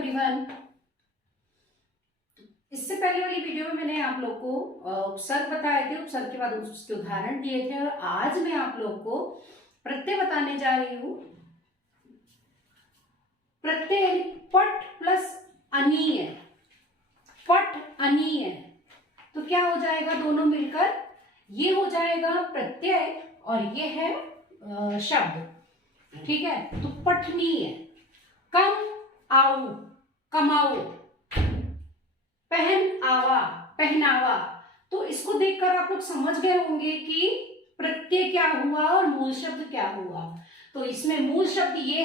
Everyone. इससे पहले वाली वीडियो में मैंने आप लोग को उपसर्ग बताए थे, उपसर्ग के बाद उसके उदाहरण दिए थे, और आज मैं आप लोग को प्रत्यय बताने जा रही हूं। प्रत्यय पट प्लस अनीय, पट अनीय, तो क्या हो जाएगा दोनों मिलकर? ये हो जाएगा प्रत्यय और ये है शब्द। ठीक है, तो पठनीय, कम आओ, कमाओ, पहन आवा, पहनावा। तो इसको देखकर आप लोग समझ गए होंगे कि प्रत्यय क्या हुआ और मूल शब्द क्या हुआ। तो इसमें मूल शब्द ये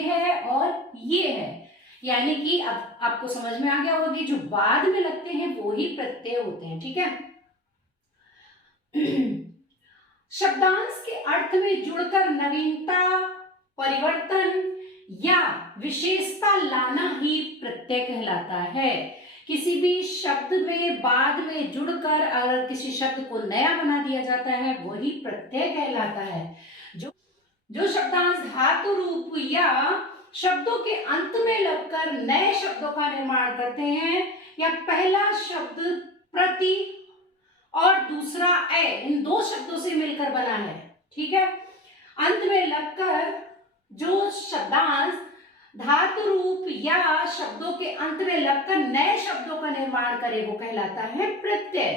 है और ये है, यानी कि अब आपको समझ में आ गया होगा कि जो बाद में लगते हैं वो ही प्रत्यय होते हैं। ठीक है, शब्दांश के अर्थ में जुड़कर नवीनता, परिवर्तन या विशेषता लाना ही प्रत्यय कहलाता है। किसी भी शब्द में बाद में जुड़कर अगर किसी शब्द को नया बना दिया जाता है वही प्रत्यय कहलाता है। जो शब्दांश धातु रूप या शब्दों के अंत में लगकर नए शब्दों का निर्माण करते हैं, या पहला शब्द प्रति और दूसरा ए, इन दो शब्दों से मिलकर बना है। ठीक है, अंत में लगकर जो शब्दांश धातु रूप या शब्दों के अंत में लगकर नए शब्दों का निर्माण करे वो कहलाता है प्रत्यय।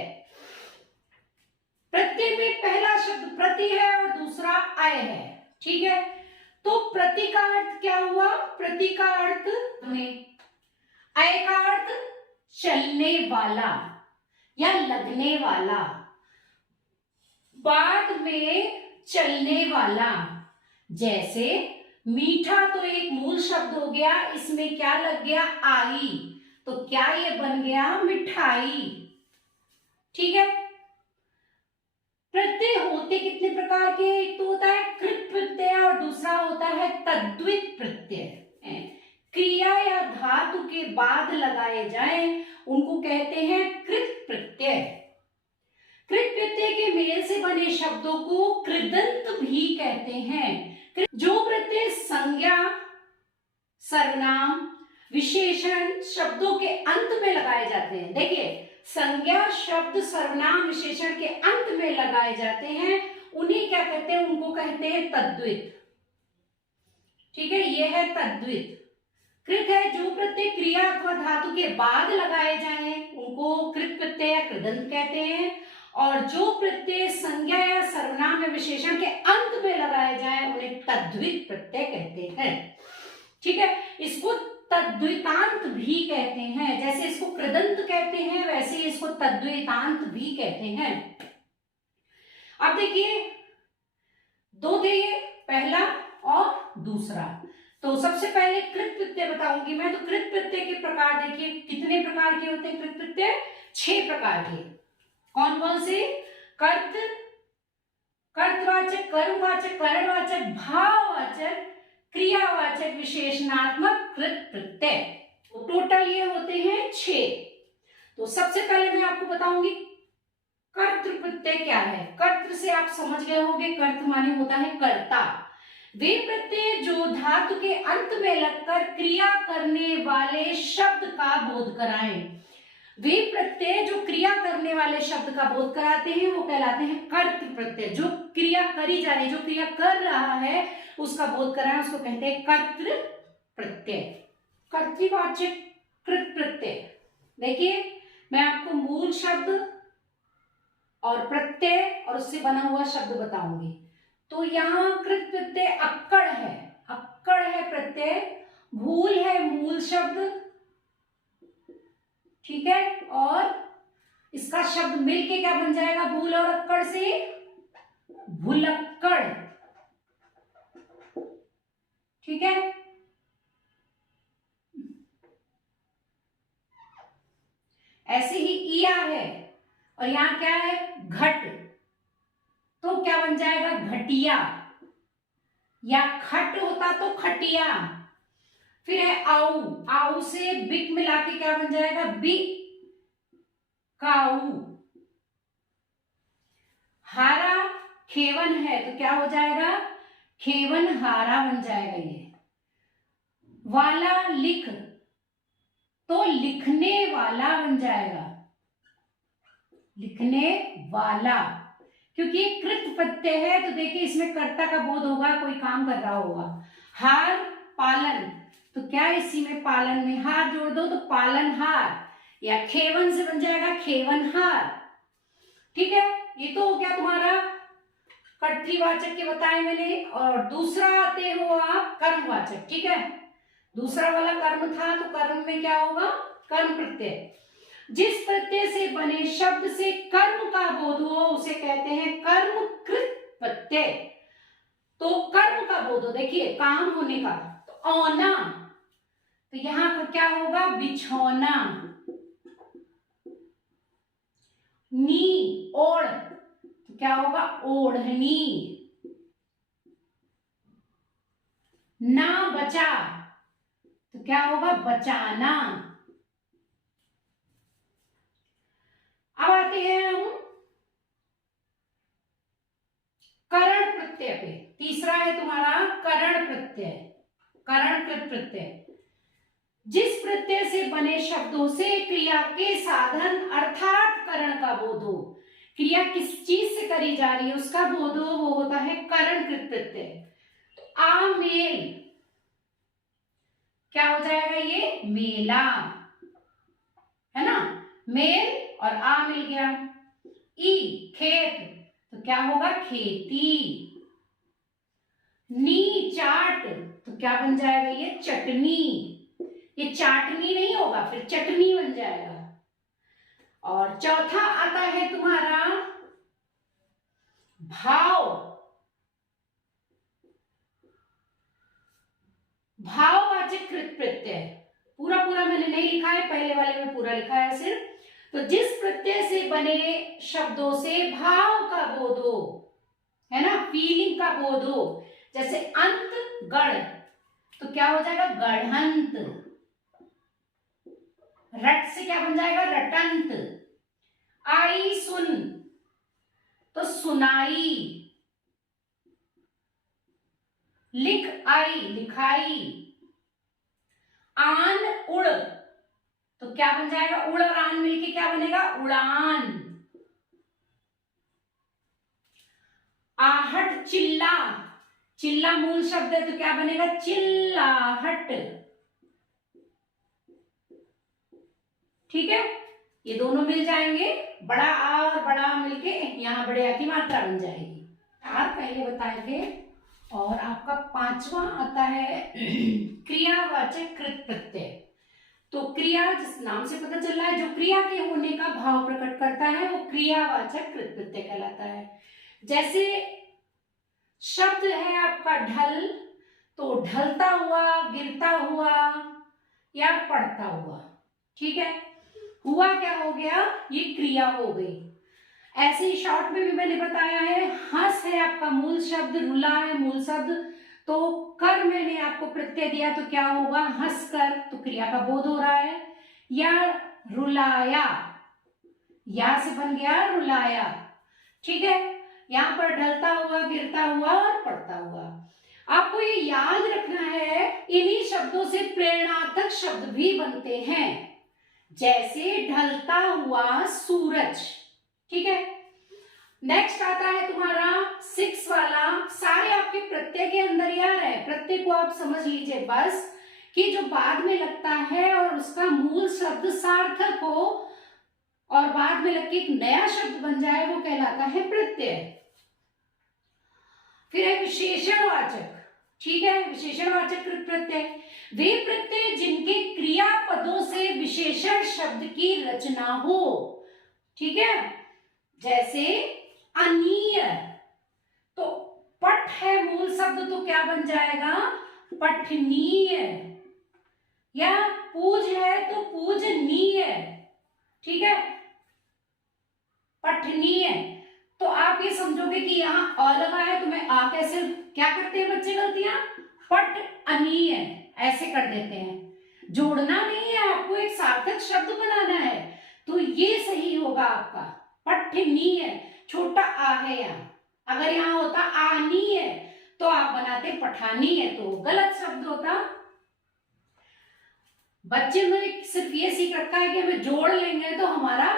प्रत्यय में पहला शब्द प्रति है और दूसरा अय है। ठीक है, तो प्रति का अर्थ क्या हुआ? प्रति का अर्थ में, अय का अर्थ चलने वाला या लगने वाला, बाद में चलने वाला। जैसे मीठा तो एक मूल शब्द हो गया, इसमें क्या लग गया? आई, तो क्या ये बन गया? मिठाई। ठीक है, प्रत्यय होते कितने प्रकार के? एक तो होता है कृत प्रत्यय और दूसरा होता है तद्वित प्रत्यय। क्रिया या धातु के बाद लगाए जाएं उनको कहते हैं कृत प्रत्यय। कृत प्रत्यय के मेल से बने शब्दों को कृदंत भी कहते हैं। जो प्रत्यय संज्ञा, सर्वनाम, विशेषण शब्दों के अंत में लगाए जाते हैं, देखिए संज्ञा शब्द सर्वनाम विशेषण के अंत में लगाए जाते हैं, उन्हें क्या कहते हैं? उनको कहते हैं तद्वित। ठीक है, ये है तद्वित। कृत है जो प्रत्यय क्रिया अथवा धातु के बाद लगाए जाएं उनको कृत प्रत्यय या कृदंत कहते हैं, और जो प्रत्यय संज्ञा या सर्वनाम या विशेषण के अंत में लगाए जाएं उन्हें तद्वित प्रत्यय कहते हैं। ठीक है, इसको तद्वितांत भी कहते हैं। जैसे इसको कृदंत कहते हैं वैसे इसको तद्वितांत भी कहते हैं। अब देखिए दो थे, पहला और दूसरा। तो सबसे पहले कृत प्रत्यय बताऊंगी मैं। तो कृत प्रत्यय के प्रकार देखिए कितने प्रकार के होते हैं कृत प्रत्यय? 6 प्रकार के। कौन कौन से? कर्त, कर्तवाचक, कर्मवाचक, करणवाचक, भाववाचक, क्रियावाचक, विशेषणात्मक कृत प्रत्यय। तो टोटल ये होते हैं 6। तो सबसे पहले मैं आपको बताऊंगी कर्तृ प्रत्यय क्या है। कर्तृ से आप समझ गए होंगे, कर्त माने होता है कर्ता। वे प्रत्यय जो धातु के अंत में लगकर क्रिया करने वाले शब्द का बोध कराएं। वे प्रत्यय जो क्रिया करने वाले शब्द का बोध कराते हैं वो कहलाते हैं कर्तृ प्रत्यय। जो क्रिया करी जा रही, जो क्रिया कर रहा है उसका बोध कराएं उसको कहते हैं कर्तृ प्रत्यय। कर्तृवाचक कृत प्रत्यय, देखिए मैं आपको मूल शब्द और प्रत्यय और उससे बना हुआ शब्द बताऊंगी। तो यहाँ कृत प्रत्यय अक्कड़ है, अक्कड़ है प्रत्यय, भूल है मूल शब्द। ठीक है, और इसका शब्द मिलके क्या बन जाएगा? भूल और अक्कड़ से भुलक्कड़। ठीक है, ऐसे ही इया है और यहां क्या है? घट, तो क्या बन जाएगा? घटिया। या खट होता तो खटिया। फिर है आऊ, आऊ से बिक मिला के क्या बन जाएगा? बिक काऊ। हारा खेवन है तो क्या हो जाएगा? खेवन हारा बन जाएगा। ये वाला लिख, तो लिखने वाला बन जाएगा, लिखने वाला, क्योंकि ये कृत प्रत्यय है तो देखिए इसमें कर्ता का बोध होगा, कोई काम कर रहा होगा। हार पालन, तो क्या इसी में पालन में हार जोड़ दो तो पालनहार, या खेवन से बन जाएगा खेवनहार। ठीक है, ये तो हो गया तुम्हारा कर्तृवाचक के बताए मैंने। और दूसरा आते हो आप कर्मवाचक। ठीक है, दूसरा वाला कर्म था तो कर्म में क्या होगा, कर्म प्रत्यय। जिस प्रत्यय से बने शब्द से कर्म का बोध हो उसे कहते हैं कर्मकृत प्रत्यय। तो कर्म का बोध हो, देखिए काम होने का, तो औना, तो यहां पर क्या होगा बिछौना। नी ओढ़, तो क्या होगा ओढ़नी। ना बचा, तो क्या होगा बचाना। अब आते हैं हम करण प्रत्यय पे। तीसरा है तुम्हारा करण प्रत्यय, करणकृत प्रत्यय। जिस प्रत्यय से बने शब्दों से क्रिया के साधन अर्थात करण का बोध हो, क्रिया किस चीज से करी जा रही है उसका बोध हो, वो होता है करणकृत प्रत्यय। तो आमेल क्या हो जाएगा, ये मेला है ना, मेल और आ मिल गया। ई खेत, तो क्या होगा खेती। नी चाट, तो क्या बन जाएगा ये चटनी। ये चाटनी नहीं होगा, फिर चटनी बन जाएगा। और चौथा आता है तुम्हारा भाव, भाववाचक कृत प्रत्यय। पूरा पूरा मैंने नहीं लिखा है, पहले वाले में पूरा लिखा है सिर्फ। तो जिस प्रत्यय से बने शब्दों से भाव का बोध हो, है ना, फीलिंग का बोध हो, जैसे अंत गढ़, तो क्या हो जाएगा गढ़ंत। रट से क्या बन जाएगा रटंत। आई सुन, तो सुनाई। लिख आई लिखाई। आन उड़, तो क्या बन जाएगा उड़ और आन मिलके क्या बनेगा उड़ान। आहट चिल्ला, चिल्ला मूल शब्द है तो क्या बनेगा चिल्लाहट। ठीक है, ये दोनों मिल जाएंगे, बड़ा आ और बड़ा आ मिलके यहाँ बड़े आ की मात्रा बन जाएगी। आप पहले बताए थे। और आपका पांचवा आता है क्रियावाचक कृत प्रत्यय। तो क्रिया जिस नाम से पता चल रहा है, जो क्रिया के होने का भाव प्रकट करता है वो क्रियावाचक कृत प्रत्यय कहलाता है। जैसे शब्द है आपका ढल, तो ढलता हुआ, गिरता हुआ या पड़ता हुआ। ठीक है, हुआ क्या हो गया, ये क्रिया हो गई। ऐसे ही शॉर्ट में भी मैंने बताया है, हंस है आपका मूल शब्द, रुला है मूल शब्द, तो कर मैंने आपको प्रत्यय दिया तो क्या होगा हंस कर, तो क्रिया का बोध हो रहा है। या रुलाया, या से बन गया रुलाया। ठीक है, यहाँ पर ढलता हुआ, गिरता हुआ और पड़ता हुआ। आपको ये याद रखना है, इन्हीं शब्दों से प्रेरणार्थक शब्द भी बनते हैं, जैसे ढलता हुआ सूरज। ठीक है, नेक्स्ट आता है तुम्हारा 6 वाला। सारे आपके प्रत्यय के अंदर ही आ रहे हैं, प्रत्यय को आप समझ लीजिए बस, कि जो बाद में लगता है और उसका मूल शब्द सार्थक हो और बाद में लग के एक नया शब्द बन जाए, वो कहलाता है प्रत्यय। फिर है विशेषणवाचक। ठीक है, विशेषणवाचक कृत प्रत्यय वे प्रत्यय जिनके क्रियापदों से विशेषण शब्द की रचना हो। ठीक है, जैसे अनीय, तो पठ है मूल शब्द तो क्या बन जाएगा पठनीय। या पूज है तो पूजनीय। ठीक है, पठनीय, तो आप ये समझोगे कि यहाँ अ लगा है तो मैं आ कैसे, क्या करते हैं बच्चे गलतियां, पट अनीय ऐसे कर देते हैं। जोड़ना नहीं है, आपको एक सार्थक शब्द बनाना है, तो ये सही होगा आपका पठनीय। छोटा आ है यहाँ, अगर यहाँ होता आनीय तो आप बनाते पठानीय, तो गलत शब्द होता। बच्चे ने सिर्फ ये सीख रखा है कि हमें जोड़ लेंगे तो हमारा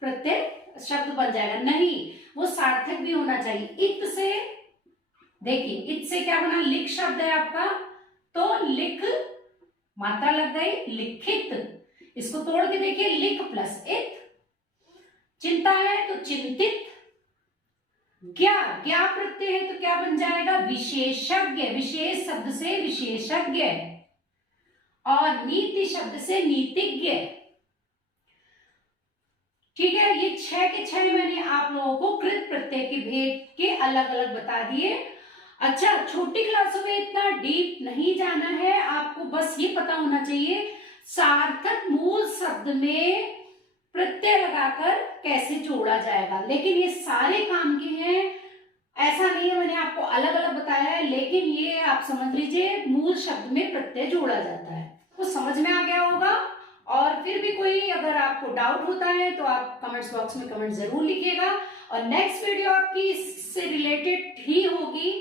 प्रत्यय शब्द बन जाएगा, नहीं, वो सार्थक भी होना चाहिए। इत से, देखिए इत से क्या बना, लिख शब्द है आपका, तो लिख मात्रा लग गई, लिखित। इसको तोड़ के देखिए, लिख प्लस इत। चिंता है तो चिंतित। ज्ञा, ज्ञा प्रत्यय है तो क्या बन जाएगा, विशेषज्ञ, विशेष शब्द से विशेषज्ञ, और नीति शब्द से नीतिज्ञ। ठीक है, ये 6 के 6 मैंने आप लोगों को कृत प्रत्यय के भेद के अलग अलग बता दिए। अच्छा, छोटी क्लासों में इतना डीप नहीं जाना है, आपको बस ये पता होना चाहिए सार्थक मूल शब्द में प्रत्यय लगाकर कैसे जोड़ा जाएगा। लेकिन ये सारे काम के हैं, ऐसा नहीं है मैंने आपको अलग अलग बताया है, लेकिन ये आप समझ लीजिए मूल शब्द में प्रत्यय जोड़ा जाता है। तो समझ में आ गया होगा। और फिर भी कोई अगर आपको डाउट होता है तो आप कमेंट्स बॉक्स में कमेंट जरूर लिखिएगा, और नेक्स्ट वीडियो आपकी इससे रिलेटेड ही होगी।